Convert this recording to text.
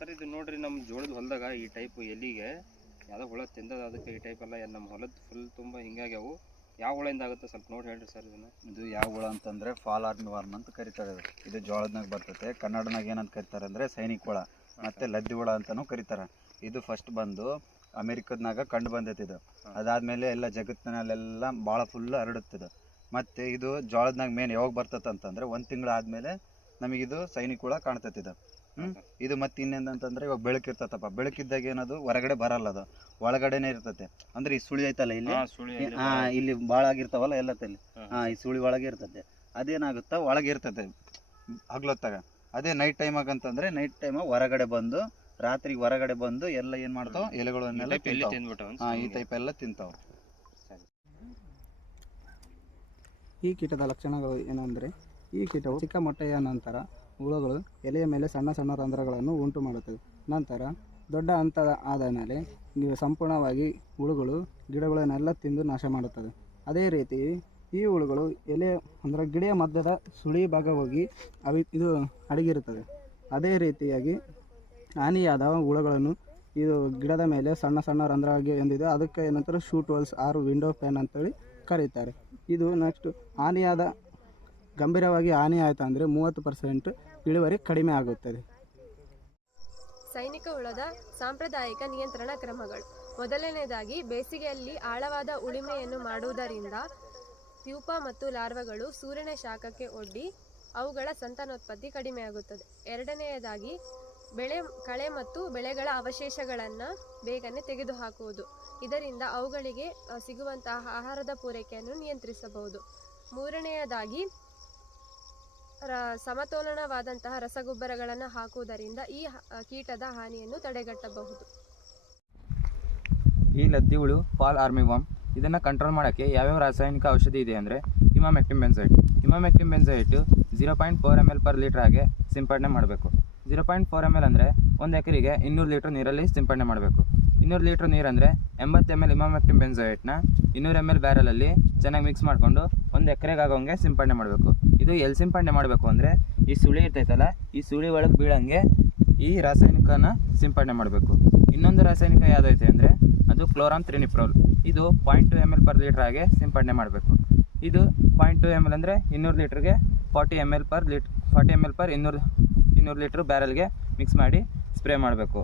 Sir ಇದು ನೋಡ್ರಿ ನಮ್ಮ ಜೋಳದ ಹೊಲದಾಗ ಈ ಟೈಪ್ ಎಲ್ಲಿಗೆ ಯಾವುದೋ ಹುಳ ತಿಂದದ ಅದಕ್ಕೆ ಈ ಟೈಪ್ ಎಲ್ಲ ನಮ್ಮ ಹೊಲದ ಫುಲ್ ತುಂಬ ಹಿಂಗಾಗ್ಯಾವು. ಯಾವ ಹುಳದಿಂದ ಆಗುತ್ತೆ ಸ್ವಲ್ಪ ನೋಡಿ ಹೇಳ್ರಿ ಸರ್ ಇದನ್ನು. ಇದು ಯಾವ ಹುಳ ಅಂತಂದರೆ ಫಾಲ್ ಆರ್ಮಿ ವಾರ್ಮ್ ಅಂತ ಕರೀತಾರೆ. ಇದು ಜೋಳದ್ನಾಗ ಬರ್ತೈತೆ. ಕನ್ನಡನಾಗ ಏನಂತ ಕರೀತಾರೆ ಅಂದರೆ ಸೈನಿಕ ಹುಳ ಮತ್ತು ಲದ್ದಿ ಹುಳ ಅಂತಲೂ ಕರೀತಾರೆ. ಇದು ಫಸ್ಟ್ ಬಂದು ಅಮೇರಿಕದ್ನಾಗ ಕಂಡು ಬಂದೈತೆ. ಇದು ಅದಾದಮೇಲೆ ಎಲ್ಲ ಜಗತ್ತಿನಲ್ಲೆಲ್ಲ ಭಾಳ ಫುಲ್ ಹರಡುತ್ತದೆ. ಮತ್ತು ಇದು ಜೋಳದ್ನಾಗ ಮೇನ್ ಯಾವಾಗ ಬರ್ತೈತೆ ಅಂತಂದರೆ 1 ತಿಂಗಳು ಆದಮೇಲೆ ನಮಗಿದು ಸೈನಿಕ ಹುಳ ಕಾಣ್ತೈತೆ. ಇದು ಮತ್ತೆ ಇನ್ನೇನಂತಂದರೆ ಇವಾಗ ಬೆಳಕಿರ್ತತಪ್ಪ. ಬೆಳಕಿದ್ದಾಗ ಏನದು ಹೊರಗಡೆ ಬರಲ್ಲ, ಅದು ಒಳಗಡೆನೇ ಇರ್ತೈತೆ. ಅಂದರೆ ಈ ಸುಳಿ ಐತಲ್ಲ ಇಲ್ಲಿ, ಇಲ್ಲಿ ಭಾಳ ಆಗಿರ್ತಾವಲ್ಲ ಎಲ್ಲತ್ತಲ್ಲಿ, ಈ ಸುಳಿ ಒಳಗೆ ಇರ್ತೈತೆ. ಅದೇನಾಗುತ್ತಾ ಒಳಗೆ ಇರ್ತೈತೆ ಹಗ್ಲೊತ್ತಾಗ. ಅದೇ ನೈಟ್ ಟೈಮ್ ಆಗಂತಂದರೆ ನೈಟ್ ಟೈಮ್ ಹೊರಗಡೆ ಬಂದು ರಾತ್ರಿ ಹೊರಗಡೆ ಬಂದು ಎಲ್ಲ ಏನು ಮಾಡ್ತಾವೆ, ಎಲೆಗಳನ್ನೆಲ್ಲ ಈ ಟೈಪ್ ಎಲ್ಲ ತಿಂತಾವೆ. ಈ ಕೀಟದ ಲಕ್ಷಣಗಳು ಏನಂದರೆ, ಈ ಕೀಟವು ಚಿಕ್ಕ ಮೊಟ್ಟೆಯ ನಂತರ ಹುಳುಗಳು ಎಲೆಯ ಮೇಲೆ ಸಣ್ಣ ಸಣ್ಣ ರಂಧ್ರಗಳನ್ನು ಉಂಟು ಮಾಡುತ್ತದೆ. ನಂತರ ದೊಡ್ಡ ಹಂತ ಆದ ಮೇಲೆ ನೀವು ಸಂಪೂರ್ಣವಾಗಿ ಹುಳುಗಳು ಗಿಡಗಳನ್ನೆಲ್ಲ ತಿಂದು ನಾಶ ಮಾಡುತ್ತದೆ. ಅದೇ ರೀತಿ ಈ ಹುಳುಗಳು ಎಲೆ ಅಂದರೆ ಗಿಡದ ಮಧ್ಯದ ಸುಳಿ ಭಾಗ ಹೋಗಿ ಇದು ಅಡಗಿರುತ್ತದೆ. ಅದೇ ರೀತಿಯಾಗಿ ಹಾನಿಯಾದ ಹುಳುಗಳನ್ನು ಇದು ಗಿಡದ ಮೇಲೆ ಸಣ್ಣ ಸಣ್ಣ ರಂಧ್ರವಾಗಿ ಹೊಂದಿದೆ. ಅದಕ್ಕೆ ಏನಂತಾರೆ shoot holes or window pane ಅಂತೇಳಿ ಕರೀತಾರೆ. ಇದು ನೆಕ್ಸ್ಟ್ ಹಾನಿಯಾದ ಗಂಭೀರವಾಗಿ ಹಾನಿ ಆಯಿತು ಅಂದರೆ 30% ಇಳುವರಿ ಕಡಿಮೆ ಆಗುತ್ತದೆ. ಸೈನಿಕ ಹುಳದ ಸಾಂಪ್ರದಾಯಿಕ ನಿಯಂತ್ರಣ ಕ್ರಮಗಳು. ಮೊದಲನೇದಾಗಿ ಬೇಸಿಗೆಯಲ್ಲಿ ಆಳವಾದ ಉಳುಮೆಯನ್ನು ಮಾಡುವುದರಿಂದ ಪ್ಯೂಪ ಮತ್ತು ಲಾರ್ವಗಳು ಸೂರ್ಯನ ಶಾಖಕ್ಕೆ ಒಡ್ಡಿ ಅವುಗಳ ಸಂತಾನೋತ್ಪತ್ತಿ ಕಡಿಮೆಯಾಗುತ್ತದೆ. ಎರಡನೆಯದಾಗಿ ಕಳೆ ಮತ್ತು ಬೆಳೆಗಳ ಅವಶೇಷಗಳನ್ನು ಬೇಗನೆ ತೆಗೆದುಹಾಕುವುದು. ಇದರಿಂದ ಅವುಗಳಿಗೆ ಸಿಗುವಂತಹ ಆಹಾರದ ಪೂರೈಕೆಯನ್ನು ನಿಯಂತ್ರಿಸಬಹುದು. ಮೂರನೆಯದಾಗಿ ಸಮತೋಲನವಾದಂತಹ ರಸಗೊಬ್ಬರಗಳನ್ನು ಹಾಕುವುದರಿಂದ ಈ ಕೀಟದ ಹಾನಿಯನ್ನು ತಡೆಗಟ್ಟಬಹುದು. ಈ ಲದ್ದಿ ಹುಳು ಫಾಲ್ ಆರ್ಮಿ ವಾರ್ಮ್ ಇದನ್ನು ಕಂಟ್ರೋಲ್ ಮಾಡೋಕ್ಕೆ ಯಾವ್ಯಾವ ರಾಸಾಯನಿಕ ಔಷಧಿ ಇದೆ ಅಂದರೆ emamectin benzoate. Emamectin benzoate 0.4 ml/L ಆಗಿ ಸಿಂಪಡಣೆ ಮಾಡಬೇಕು. 0.4 ml ಅಂದರೆ 1 ಎಕರೆಗೆ 200 ಲೀಟ್ರ್ ನೀರಲ್ಲಿ ಸಿಂಪಡಣೆ ಮಾಡಬೇಕು. 200 ಲೀಟ್ರ್ ನೀರು ಅಂದರೆ 80 ml ಇಮಾಮೆಕ್ಟಿನ್ ಬೆಂಜೋಯೇಟ್ನ 200 ml ಬ್ಯಾರಲಲ್ಲಿ ಚೆನ್ನಾಗಿ ಮಿಕ್ಸ್ ಮಾಡಿಕೊಂಡು 1 ಎಕರೆಗೆ ಆಗೋಂಗೆ ಸಿಂಪಡಣೆ ಮಾಡಬೇಕು. ಇದು ಎಲ್ಲಿ ಸಿಂಪಡಣೆ ಮಾಡಬೇಕು ಅಂದರೆ ಈ ಸುಳಿ ಇರ್ತೈತಲ್ಲ, ಈ ಸುಳಿ ಒಳಗೆ ಬೀಳಂಗೆ ಈ ರಾಸಾಯನಿಕನ ಸಿಂಪಡಣೆ ಮಾಡಬೇಕು. ಇನ್ನೊಂದು ರಾಸಾಯನಿಕ ಯಾವುದೈತೆ ಅಂದರೆ ಅದು ಕ್ಲೋರಾಮ್ ತ್ರಿನಿಪ್ರೋಲ್. ಇದು 0.2 ml/L ಆಗಿ ಸಿಂಪಡಣೆ ಮಾಡಬೇಕು. ಇದು 0.2 ml ಅಂದರೆ 200 ಲೀಟ್ರಿಗೆ 40 ml/200 ಲೀಟ್ರ್ ಬ್ಯಾರಲ್ಗೆ ಮಿಕ್ಸ್ ಮಾಡಿ ಸ್ಪ್ರೇ ಮಾಡಬೇಕು.